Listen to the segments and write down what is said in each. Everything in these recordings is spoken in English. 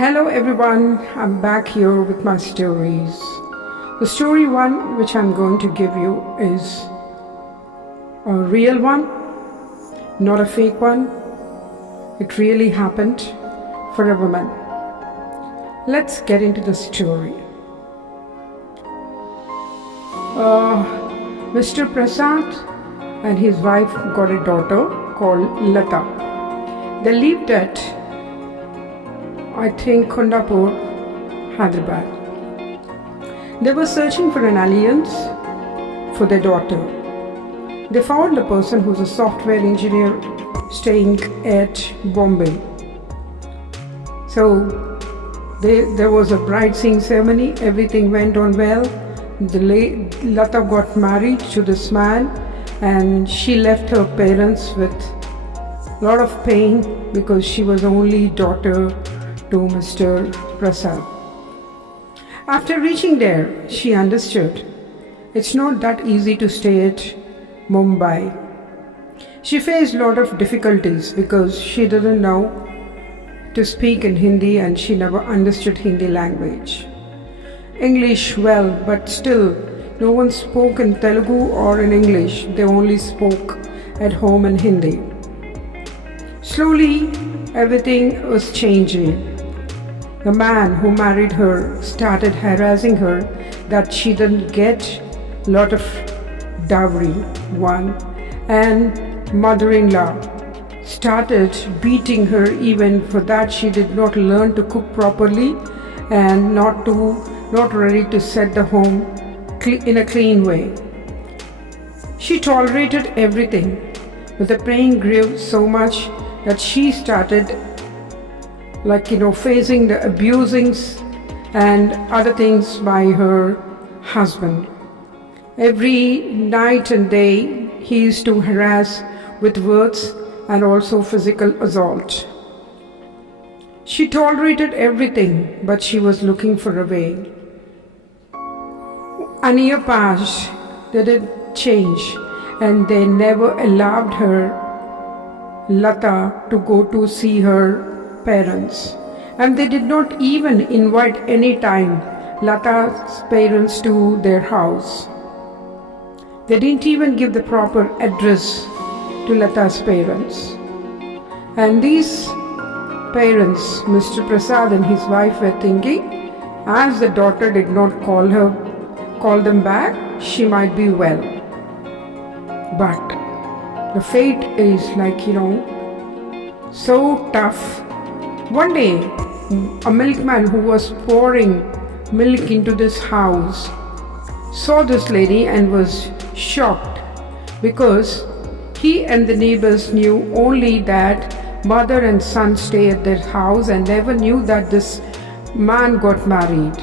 Hello everyone, I'm back here with my stories. The story one which I'm going to give you is a real one, not a fake one. It really happened for a woman. Let's get into the story. Mr. Prasad and his wife got a daughter called Lata. They lived at, I think, Kondapur, Hyderabad. They were searching for an alliance for their daughter. They found a person who's a software engineer staying at Bombay. So there was a bride seeing ceremony, everything went on well. Lata got married to this man and she left her parents with a lot of pain because she was only daughter to Mr. Prasad. After reaching there, she understood it's not that easy to stay at Mumbai. She faced a lot of difficulties because she didn't know to speak in Hindi and she never understood Hindi language. English well, but still no one spoke in Telugu or in English. They only spoke at home in Hindi. Slowly, everything was changing. The man who married her started harassing her that she didn't get a lot of dowry, one, and mother-in-law started beating her even for that she did not learn to cook properly and not ready to set the home in a clean way. She tolerated everything, but the pain grew so much that she started facing the abusings and other things by her husband. Every night and day he used to harass with words and also physical assault. She tolerated everything, but she was looking for a way. A year passed, they didn't change, and they never allowed her, Lata, to go to see her parents. And they did not even invite any time Lata's parents to their house. They didn't even give the proper address to Lata's parents. And these parents, Mr. Prasad and his wife, were thinking, as the daughter did not call them back, she might be well. But the fate is so tough. One day, a milkman who was pouring milk into this house saw this lady and was shocked because he and the neighbors knew only that mother and son stay at their house and never knew that this man got married.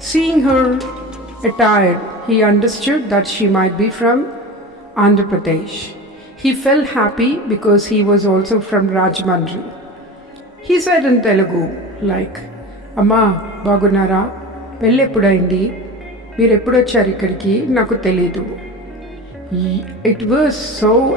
Seeing her attired, he understood that she might be from Andhra Pradesh. He felt happy because he was also from Rajahmundry. He said in Telugu, Amma, bagunara, pelle eppudaindi, meer eppudu vachcharu ikkadiki, naku teliyadu. It was so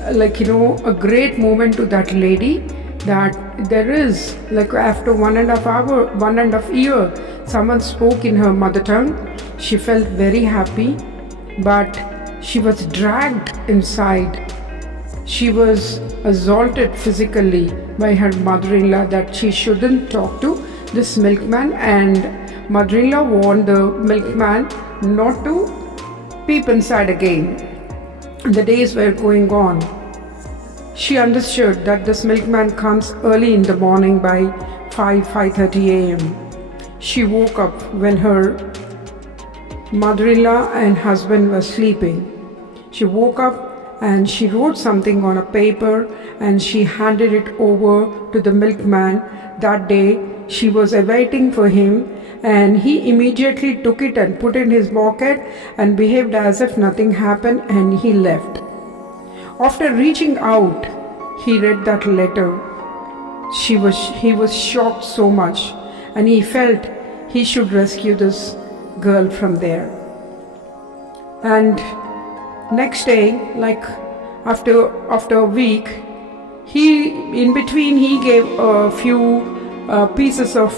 a great moment to that lady that there is after 1.5 year, someone spoke in her mother tongue. She felt very happy, but she was dragged inside. She was assaulted physically by her mother-in-law that she shouldn't talk to this milkman, and mother-in-law warned the milkman not to peep inside again. The days were going on. She understood that this milkman comes early in the morning by 5:30 a.m. She woke up when her mother-in-law and husband were sleeping. She woke up and she wrote something on a paper and she handed it over to the milkman. That day she was awaiting for him, and he immediately took it and put it in his pocket and behaved as if nothing happened, and he left. After reaching out, he read that letter. He was shocked so much, and he felt he should rescue this girl from there. And next day, after a week, he gave a few pieces of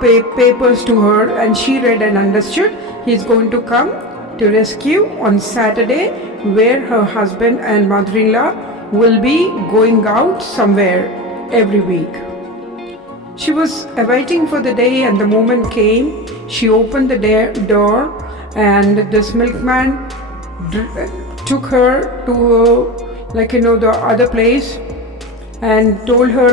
papers to her, and she read and understood. He's going to come to rescue on Saturday, where her husband and mother-in-law will be going out somewhere every week. She was awaiting for the day, and the moment came. She opened the door, and this milkman took her to the other place and told her,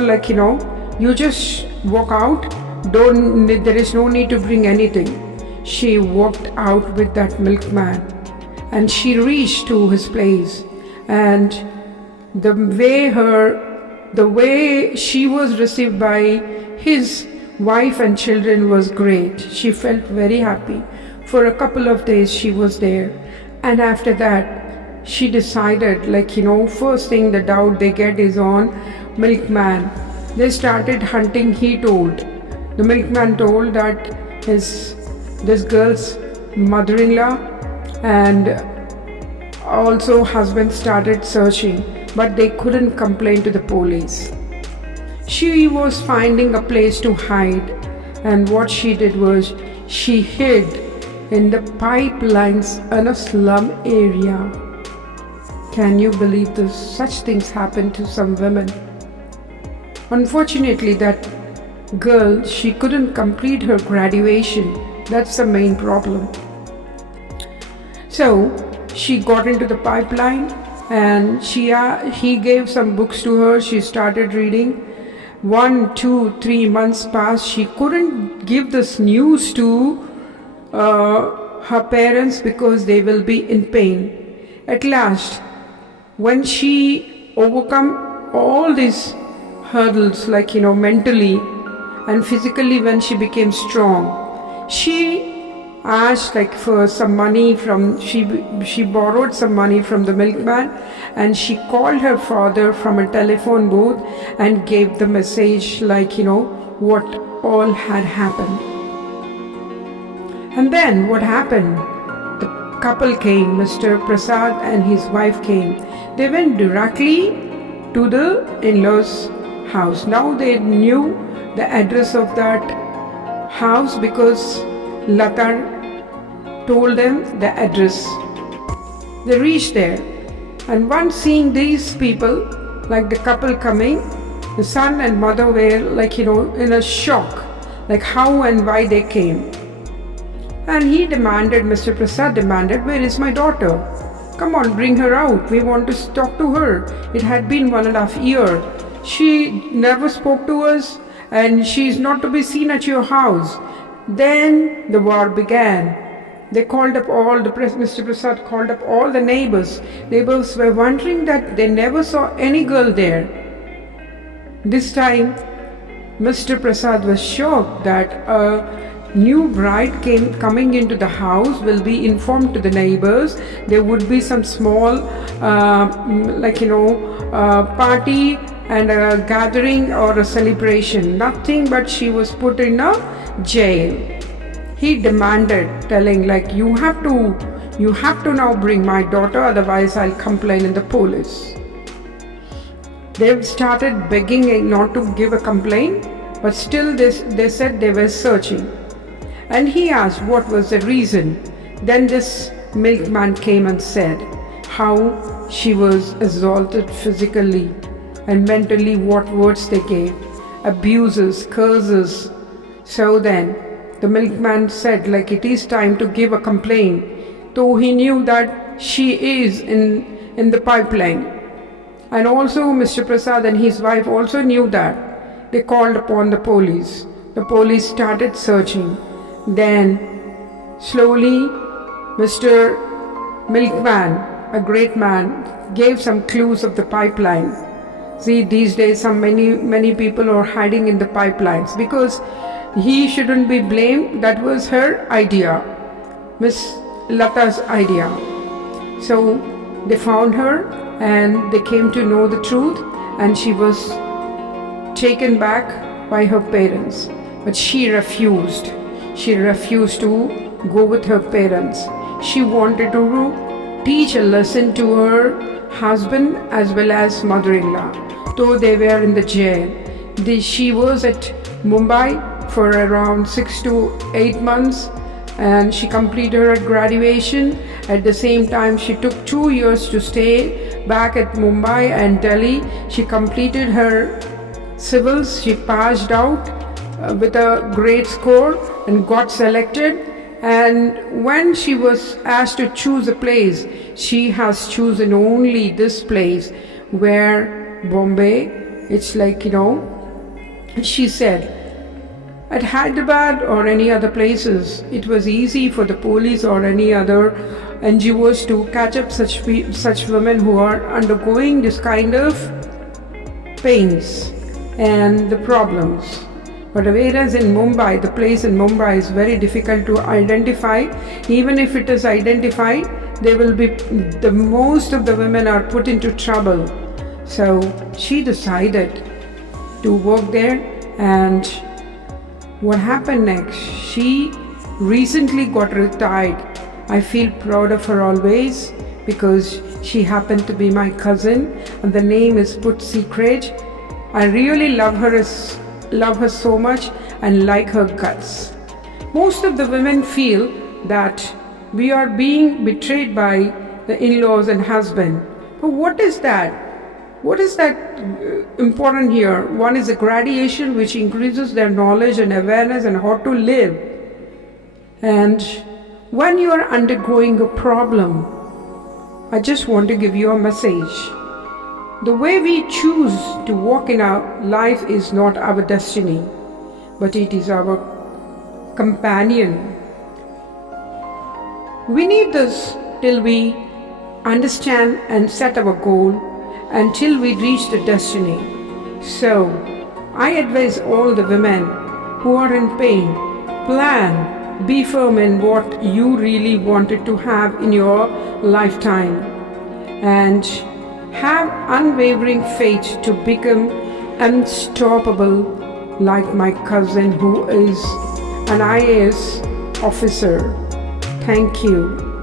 you just walk out, there is no need to bring anything. She walked out with that milkman, and she reached to his place, and the way she was received by his wife and children was great. She felt very happy. For a couple of days she was there, and after that she decided, first thing the doubt they get is on milkman. They started hunting. The milkman told that this girl's mother-in-law and also husband started searching, but they couldn't complain to the police. She was finding a place to hide, and what she did was she hid in the pipelines in a slum area. Can you believe this? Such things happen to some women. Unfortunately, that girl, she couldn't complete her graduation. That's the main problem. So she got into the pipeline, and he gave some books to her. She started reading. 1, 2, 3 months passed. She couldn't give this news to her parents because they will be in pain. At last, when she overcome all these hurdles, mentally and physically, when she became strong, she asked for some money from, she borrowed some money from the milkman, and she called her father from a telephone booth and gave the message what all had happened. And then what happened? The couple came, Mr. Prasad and his wife came. They went directly to the in-laws' house. Now they knew the address of that house because Lata told them the address. They reached there, and once seeing these people, the couple coming, the son and mother were in a shock, how and why they came. And Mr. Prasad demanded, where is my daughter? Come on, bring her out. We want to talk to her. It had been 1.5 years. She never spoke to us, and she is not to be seen at your house. Then the war began. They called up Mr. Prasad called up all the neighbors. Neighbors were wondering that they never saw any girl there. This time, Mr. Prasad was shocked that a new bride coming into the house will be informed to the neighbors. There would be some small, party and a gathering or a celebration. Nothing, but she was put in a jail. He demanded, telling you have to now bring my daughter, otherwise I'll complain in the police. They started begging not to give a complaint, but still they said they were searching. And he asked what was the reason. Then this milkman came and said how she was assaulted physically and mentally, what words they gave, abuses, curses. So then the milkman said it is time to give a complaint, though he knew that she is in the pipeline. And also Mr. Prasad and his wife also knew that. They called upon the police. The police started searching. Then slowly Mr. Milkman, a great man, gave some clues of the pipeline. See, these days many people are hiding in the pipelines because he shouldn't be blamed. That was her idea, Miss Lata's idea. So they found her and they came to know the truth, and she was taken back by her parents. But she refused. She refused to go with her parents. She wanted to teach a lesson to her husband as well as mother-in-law. Though they were in the jail, She was at Mumbai for around 6 to 8 months, and she completed her graduation. At the same time, she took 2 years to stay back at Mumbai and Delhi. She completed her civils. She passed out with a great score and got selected. And when she was asked to choose a place, she has chosen only this place, where Bombay. It's like, she said, at Hyderabad or any other places, it was easy for the police or any other NGOs to catch up such women who are undergoing this kind of pains and the problems. But whereas in Mumbai, the place in Mumbai is very difficult to identify. Even if it is identified, the most of the women are put into trouble. So she decided to work there. And what happened next? She recently got retired. I feel proud of her always, because she happened to be my cousin, and the name is put secret. I really love her so much and like her guts. Most of the women feel that we are being betrayed by the in-laws and husband. But what is that? What is that important here? One is a gradation which increases their knowledge and awareness and how to live. And when you are undergoing a problem, I just want to give you a message. The way we choose to walk in our life is not our destiny, but it is our companion. We need this till we understand and set our goal, until we reach the destiny. So, I advise all the women who are in pain, plan, be firm in what you really wanted to have in your lifetime, and have unwavering faith to become unstoppable, like my cousin who is an IAS officer. Thank you.